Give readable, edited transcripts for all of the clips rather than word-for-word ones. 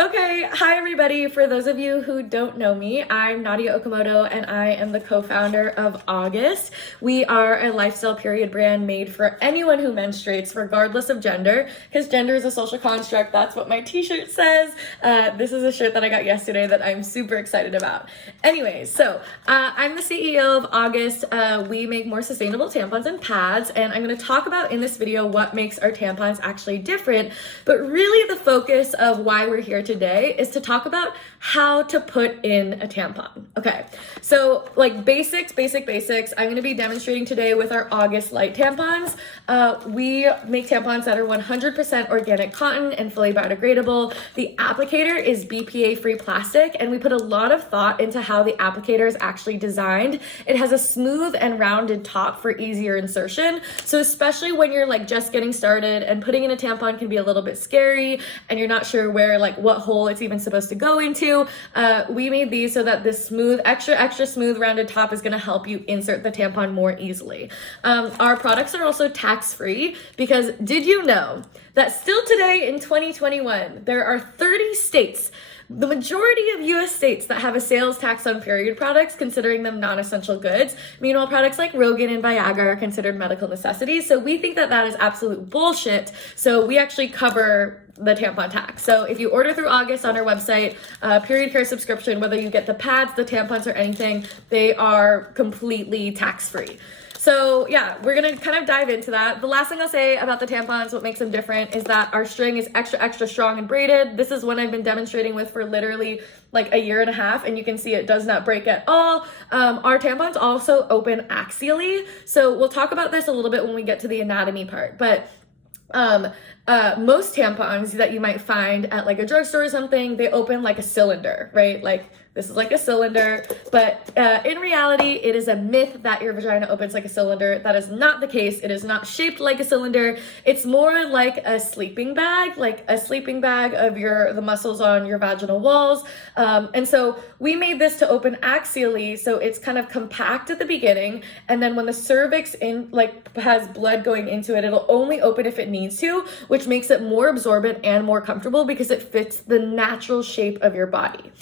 Okay, hi everybody. For those of you who don't know me, I'm Nadia Okamoto and I am the co-founder of August. We are a lifestyle period brand made for anyone who menstruates regardless of gender, because gender is a social construct. That's what my t-shirt says. This is a shirt that I got yesterday that I'm super excited about. Anyways, so I'm the CEO of August. We make more sustainable tampons and pads, and I'm going to talk about in this video what makes our tampons actually different, but really the focus of why we're here today is to talk about how to put in a tampon. Okay, so like basics. I'm going to be demonstrating today with our August Light tampons. We make tampons that are 100% organic cotton and fully biodegradable. The applicator is BPA-free plastic, and we put a lot of thought into how the applicator is actually designed. It has a smooth and rounded top for easier insertion. So especially when you're like just getting started and putting in a tampon can be a little bit scary and you're not sure where like what hole it's even supposed to go into, we made these so that this smooth, extra smooth rounded top is going to help you insert the tampon more easily. Our products are also tax-free, because did you know that still today in 2021 there are 30 states, the majority of US states, that have a sales tax on period products, considering them non-essential goods. Meanwhile, products like Rogaine and Viagra are considered medical necessities. So we think that that is absolute bullshit. So we actually cover the tampon tax. So if you order through August on our website, period care subscription, whether you get the pads, the tampons, or anything, they are completely tax-free. So yeah, we're gonna kind of dive into that. The last thing I'll say about the tampons, what makes them different, is that our string is extra strong and braided. This is one I've been demonstrating with for literally like a year and a half, and you can see it does not break at all. Our tampons also open axially. So we'll talk about this a little bit when we get to the anatomy part, but most tampons that you might find at like a drugstore or something, they open like a cylinder, right? Like this is like a cylinder, but in reality, it is a myth that your vagina opens like a cylinder. That is not the case. It is not shaped like a cylinder. It's more like a sleeping bag of the muscles on your vaginal walls. And so we made this to open axially, so it's kind of compact at the beginning, and then when the cervix has blood going into it, it'll only open if it needs to, which makes it more absorbent and more comfortable because it fits the natural shape of your body.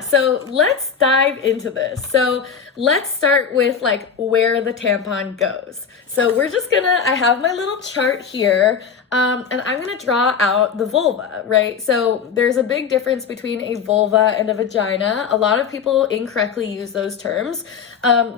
So let's dive into this. So let's start with like where the tampon goes. So I have my little chart here, and I'm gonna draw out the vulva, right? So there's a big difference between a vulva and a vagina. A lot of people incorrectly use those terms.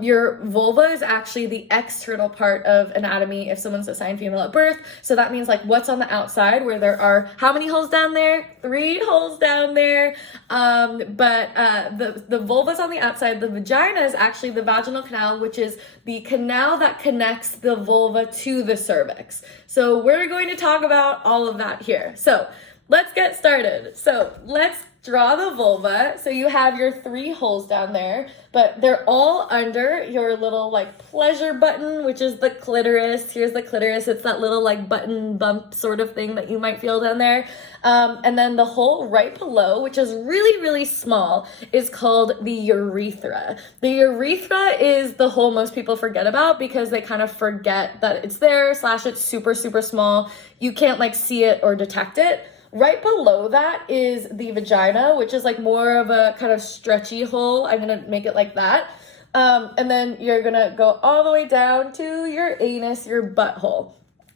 Your vulva is actually the external part of anatomy if someone's assigned female at birth. So that means like what's on the outside, where there are how many holes down there? 3 holes down there. The vulva's on the outside. The vagina is actually the vaginal canal, which is the canal that connects the vulva to the cervix. So we're going to talk about all of that here. So let's get started. So let's draw the vulva. So you have your 3 holes down there, but they're all under your little like pleasure button, which is the clitoris. Here's the clitoris. It's that little like button bump sort of thing that you might feel down there. And then the hole right below, which is really small, is called the urethra. The urethra is the hole most people forget about because they kind of forget that it's there, / it's super small. You can't like see it or detect it. Right below that is the vagina, which is like more of a kind of stretchy hole. I'm gonna make it like that. And then you're gonna go all the way down to your anus, your butthole.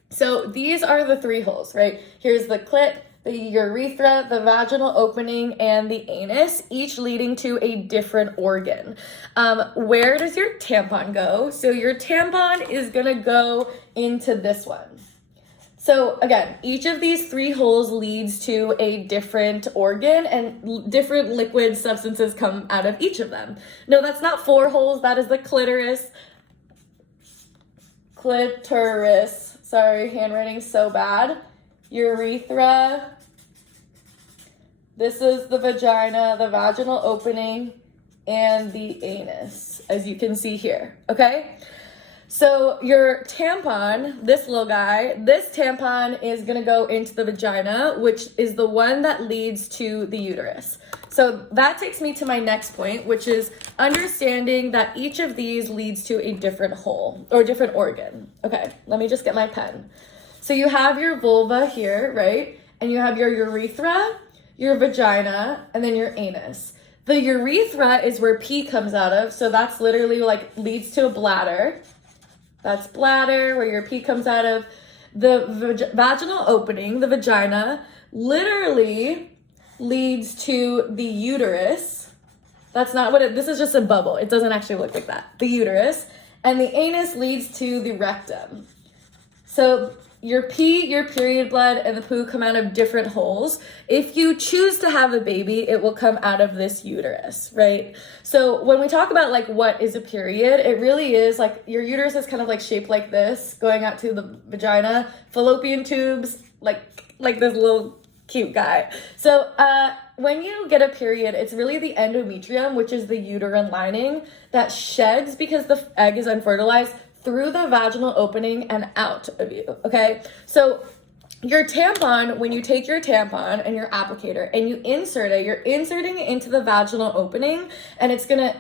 So these are the 3 holes, right? Here's the clit, the urethra, the vaginal opening, and the anus, each leading to a different organ. Where does your tampon go? So your tampon is gonna go into this one. So again, each of these 3 holes leads to a different organ, and different liquid substances come out of each of them. No, that's not 4 holes. That is the clitoris. Sorry, handwriting's so bad. Urethra. This is the vagina, the vaginal opening, and the anus, as you can see here, okay? So your tampon, this little guy, this tampon is gonna go into the vagina, which is the one that leads to the uterus. So that takes me to my next point, which is understanding that each of these leads to a different hole or different organ. Okay, let me just get my pen. So you have your vulva here, right? And you have your urethra. your vagina, and then your anus. The urethra is where pee comes out of, so that's literally like leads to a bladder. That's bladder, where your pee comes out of. The vaginal opening, the vagina, literally leads to the uterus. That's not what this is just a bubble. It doesn't actually look like that. The uterus. And the anus leads to the rectum. So your pee, your period blood, and the poo come out of different holes. If you choose to have a baby, it will come out of this uterus, right? So when we talk about like what is a period, it really is like your uterus is kind of like shaped like this, going out to the vagina, fallopian tubes, like this little cute guy. So when you get a period, it's really the endometrium, which is the uterine lining, that sheds because the egg is unfertilized through the vaginal opening and out of you, okay? So your tampon, when you take your tampon and your applicator and you insert it, you're inserting it into the vaginal opening, and it's gonna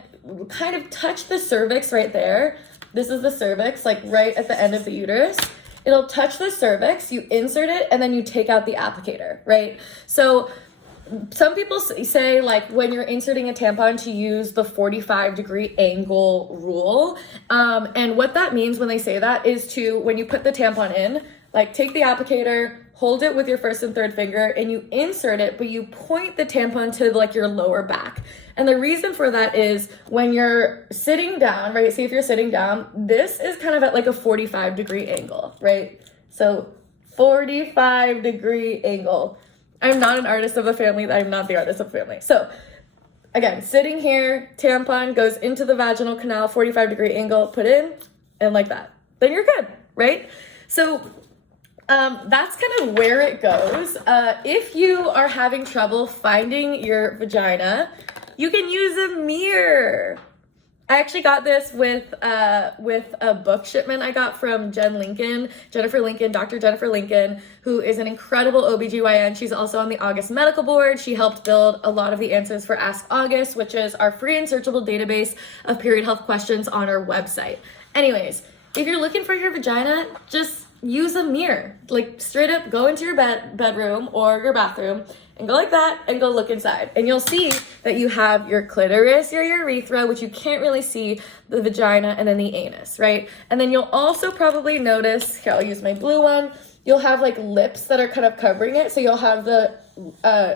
kind of touch the cervix right there. This is the cervix, like right at the end of the uterus. It'll touch the cervix, you insert it, and then you take out the applicator, right? So some people say like when you're inserting a tampon to use the 45-degree angle rule. And what that means when they say that is to, when you put the tampon in, like take the applicator, hold it with your first and third finger, and you insert it, but you point the tampon to like your lower back. And the reason for that is when you're sitting down, right? See, if you're sitting down, this is kind of at like a 45-degree angle, right? So 45-degree angle. I'm not an artist of the family. I'm not the artist of the family. So again, sitting here, tampon goes into the vaginal canal, 45-degree angle, put in, and like that. Then you're good, right? So that's kind of where it goes. If you are having trouble finding your vagina, you can use a mirror. I actually got this with a book shipment I got from Dr. Jennifer Lincoln, who is an incredible OBGYN. She's also on the August Medical Board. She helped build a lot of the answers for Ask August, which is our free and searchable database of period health questions on our website. Anyways, if you're looking for your vagina, just use a mirror. Like straight up go into your bedroom or your bathroom and go like that and go look inside. And you'll see that you have your clitoris, your urethra, which you can't really see, the vagina, and then the anus, right? And then you'll also probably notice, here I'll use my blue one, you'll have like lips that are kind of covering it. So you'll have the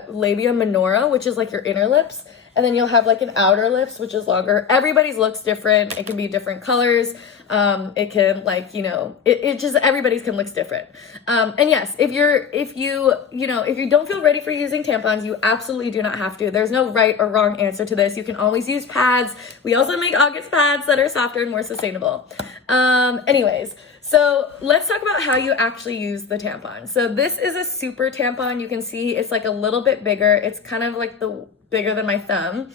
labia minora, which is like your inner lips. And then you'll have like an outer lips, which is longer. Everybody's looks different. It can be different colors. It can like, it just, everybody's can looks different. And yes, if you don't feel ready for using tampons, you absolutely do not have to. There's no right or wrong answer to this. You can always use pads. We also make August pads that are softer and more sustainable. Anyways, so let's talk about how you actually use the tampon. So this is a super tampon. You can see it's like a little bit bigger. It's kind of like bigger than my thumb.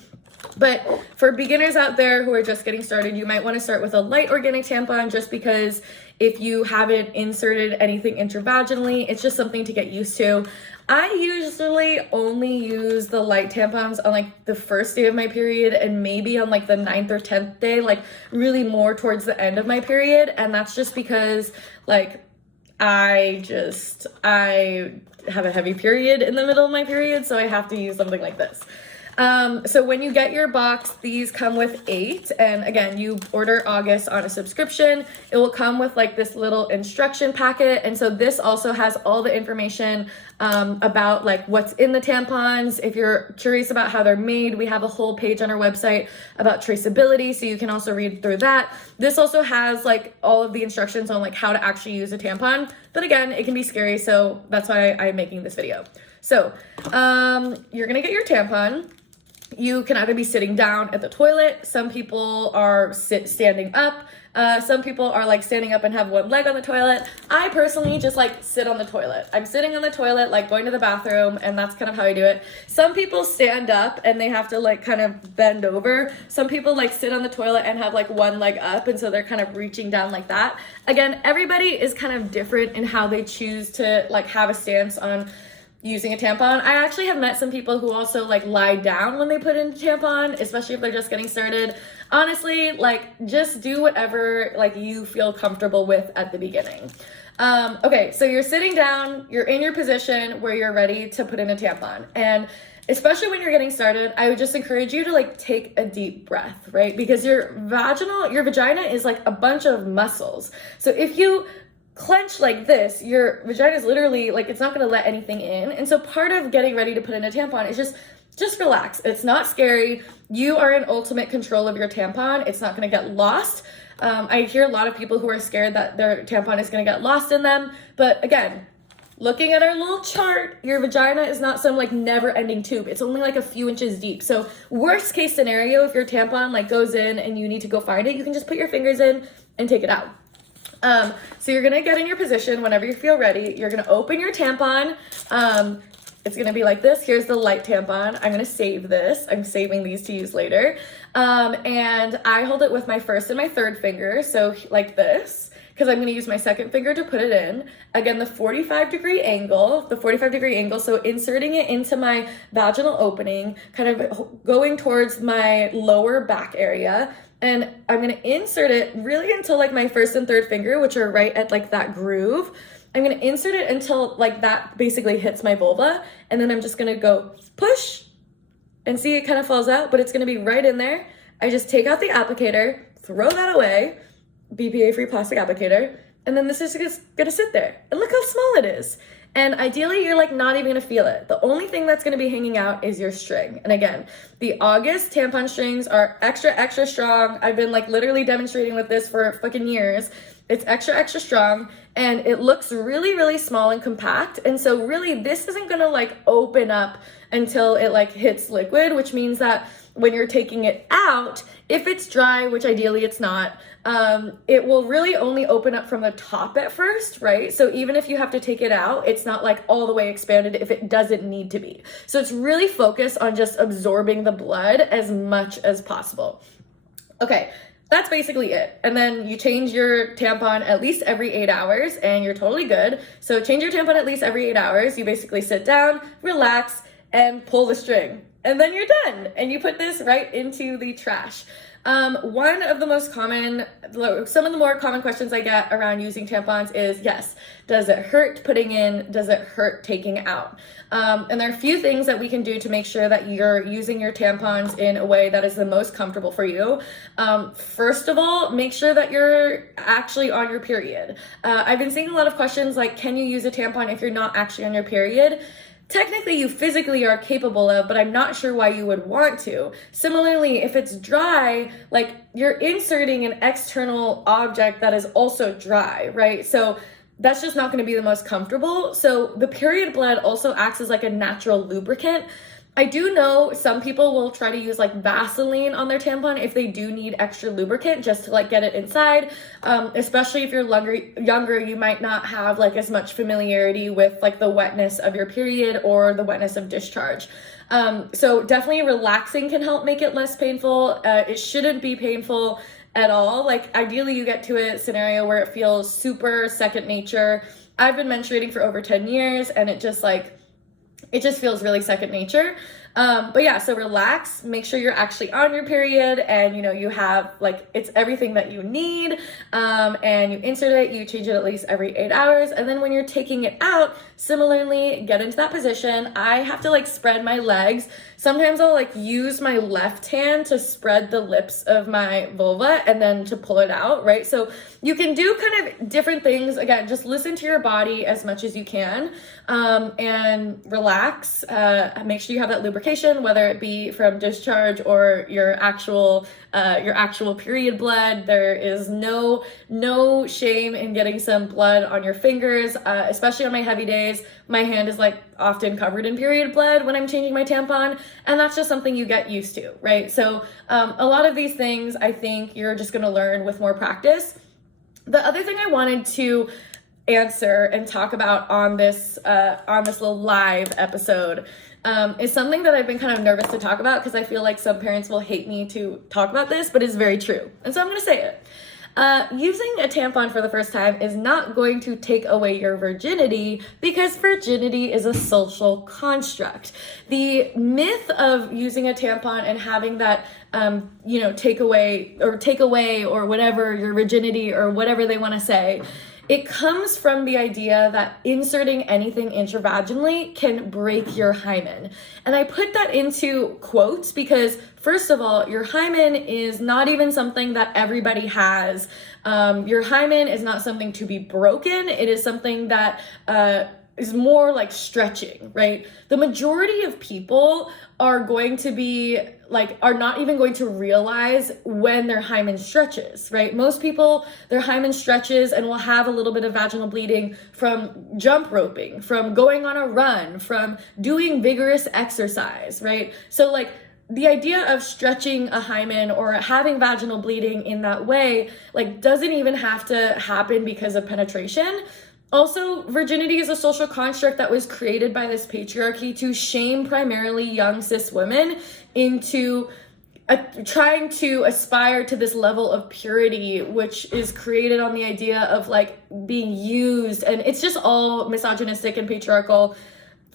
But for beginners out there who are just getting started, you might want to start with a light organic tampon, just because if you haven't inserted anything intravaginally, it's just something to get used to. I usually only use the light tampons on like the first day of my period and maybe on like the 9th or 10th day, like really more towards the end of my period. And that's just because like I have a heavy period in the middle of my period, so I have to use something like this. So when you get your box, these come with 8, and again, you order August on a subscription. It will come with like this little instruction packet, and so this also has all the information about like what's in the tampons. If you're curious about how they're made, we have a whole page on our website about traceability, so you can also read through that. This also has like all of the instructions on like how to actually use a tampon, but again, it can be scary, so that's why I'm making this video. So you're gonna get your tampon. You can either be sitting down at the toilet. Some people are standing up. Some people are like standing up and have one leg on the toilet. I personally just like sit on the toilet. I'm sitting on the toilet, like going to the bathroom, and that's kind of how I do it. Some people stand up and they have to like kind of bend over. Some people like sit on the toilet and have like one leg up, and so they're kind of reaching down like that. Again, everybody is kind of different in how they choose to like have a stance on using a tampon. I actually have met some people who also like lie down when they put in a tampon, especially if they're just getting started. Honestly, like just do whatever like you feel comfortable with at the beginning. Okay, so you're sitting down, you're in your position where you're ready to put in a tampon. And especially when you're getting started, I would just encourage you to like take a deep breath, right? Because your vagina is like a bunch of muscles. So if you clench like this, your vagina is literally like, it's not going to let anything in. And so part of getting ready to put in a tampon is just relax. It's not scary. You are in ultimate control of your tampon. It's not going to get lost. I hear a lot of people who are scared that their tampon is going to get lost in them. But again, looking at our little chart, your vagina is not some like never ending tube. It's only like a few inches deep. So worst case scenario, if your tampon like goes in and you need to go find it, you can just put your fingers in and take it out. So you're going to get in your position whenever you feel ready. You're going to open your tampon. It's going to be like this. Here's the light tampon. I'm going to save this. I'm saving these to use later. And I hold it with my first and my third finger. So like this, because I'm going to use my second finger to put it in. Again, the 45-degree angle. So inserting it into my vaginal opening, kind of going towards my lower back area. And I'm going to insert it really until like my first and third finger, which are right at like that groove. I'm going to insert it until like that basically hits my vulva. And then I'm just going to go push and see it kind of falls out, but it's going to be right in there. I just take out the applicator, throw that away, BPA-free plastic applicator. And then this is just going to sit there. And look how small it is. And ideally, you're like not even gonna feel it. The only thing that's gonna be hanging out is your string. And again, the August tampon strings are extra, extra strong. I've been like literally demonstrating with this for fucking years. It's extra, extra strong and it looks really, really small and compact. And so really this isn't gonna like open up until it like hits liquid, which means that when you're taking it out, if it's dry, which ideally it's not, it will really only open up from the top at first, right? So even if you have to take it out, it's not like all the way expanded if it doesn't need to be. So it's really focused on just absorbing the blood as much as possible. Okay, that's basically it. And then you change your tampon at least every 8 hours and you're totally good. So change your tampon at least every 8 hours. You basically sit down, relax, and pull the string. And then you're done. And you put this right into the trash. One of the most common, some of the more common questions I get around using tampons is, yes, does it hurt putting in? Does it hurt taking out? And there are a few things that we can do to make sure that you're using your tampons in a way that is the most comfortable for you. First of all, make sure that you're actually on your period. I've been seeing a lot of questions like, can you use a tampon if you're not actually on your period? Technically, you physically are capable of, but I'm not sure why you would want to. Similarly, if it's dry, like you're inserting an external object that is also dry, right? So that's just not going to be the most comfortable. So the period blood also acts as like a natural lubricant. I do know some people will try to use like Vaseline on their tampon if they do need extra lubricant just to like get it inside. Especially if you're younger, you might not have like as much familiarity with like the wetness of your period or the wetness of discharge. So definitely relaxing can help make it less painful. It shouldn't be painful at all. Like ideally you get to a scenario where it feels super second nature. I've been menstruating for over 10 years and it just feels really second nature. But yeah, so relax, make sure you're actually on your period and you know, you have like, it's everything that you need. And you insert it, you change it at least every 8 hours. And then when you're taking it out, similarly, get into that position. I have to like spread my legs. Sometimes I'll like use my left hand to spread the lips of my vulva and then to pull it out, right? So you can do kind of different things. Again, just listen to your body as much as you can, and relax. Make sure you have that lubrication, whether it be from discharge or your actual period blood. There is no shame in getting some blood on your fingers, especially on my heavy days. My hand is like often covered in period blood when I'm changing my tampon, and that's just something you get used to, right? So a lot of these things I think you're just gonna learn with more practice. The other thing I wanted to answer and talk about on this little live episode is something that I've been kind of nervous to talk about because I feel like some parents will hate me to talk about this, but it's very true. And so I'm going to say it. Using a tampon for the first time is not going to take away your virginity because virginity is a social construct. The myth of using a tampon and having that, take away or whatever your virginity or whatever they want to say It comes from the idea that inserting anything intravaginally can break your hymen. And I put that into quotes because, first of all, your hymen is not even something that everybody has. Your hymen is not something to be broken. It is something that is more like stretching, right? The majority of people are going to be are not even going to realize when their hymen stretches, right? Most people, their hymen stretches and will have a little bit of vaginal bleeding from jump roping, from going on a run, from doing vigorous exercise, right? So the idea of stretching a hymen or having vaginal bleeding in that way, doesn't even have to happen because of penetration. Also, virginity is a social construct that was created by this patriarchy to shame primarily young cis women into trying to aspire to this level of purity, which is created on the idea of being used. And it's just all misogynistic and patriarchal.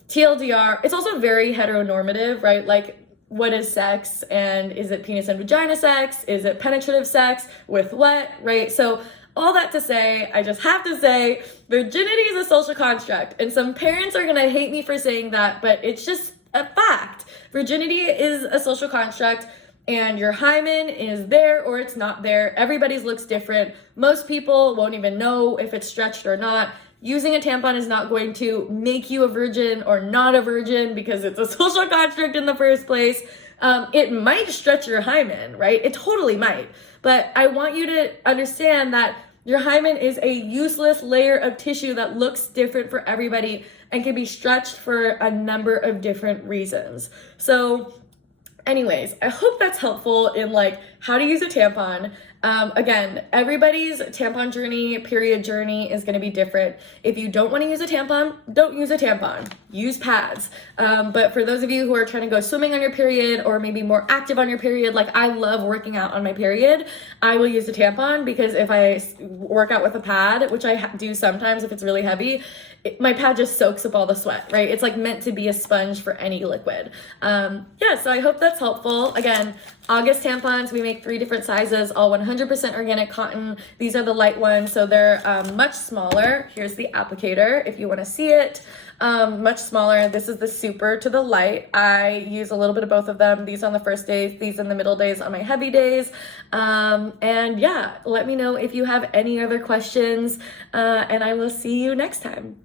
TLDR, it's also very heteronormative, right? What is sex, and is it penis and vagina sex? Is it penetrative sex? With what, right? So all that to say, I just have to say, virginity is a social construct. And some parents are going to hate me for saying that, but it's just a fact. Virginity is a social construct, and your hymen is there or it's not there. Everybody's looks different. Most people won't even know if it's stretched or not. Using a tampon is not going to make you a virgin or not a virgin because it's a social construct in the first place. It might stretch your hymen, right? It totally might. But I want you to understand that your hymen is a useless layer of tissue that looks different for everybody and can be stretched for a number of different reasons. So anyways, I hope that's helpful in how to use a tampon. Again, everybody's tampon journey, period journey is going to be different. If you don't want to use a tampon, don't use a tampon. Use pads. But for those of you who are trying to go swimming on your period or maybe more active on your period, I love working out on my period, I will use a tampon because if I work out with a pad, which I do sometimes if it's really heavy, my pad just soaks up all the sweat, right? It's meant to be a sponge for any liquid. So I hope that's helpful. Again, August tampons, we make 3 different sizes, all 100% organic cotton. These are the light ones, so they're much smaller. Here's the applicator if you want to see it. Much smaller. This is the super to the light. I use a little bit of both of them. These on the first days, these in the middle days on my heavy days. And yeah, let me know if you have any other questions, and I will see you next time.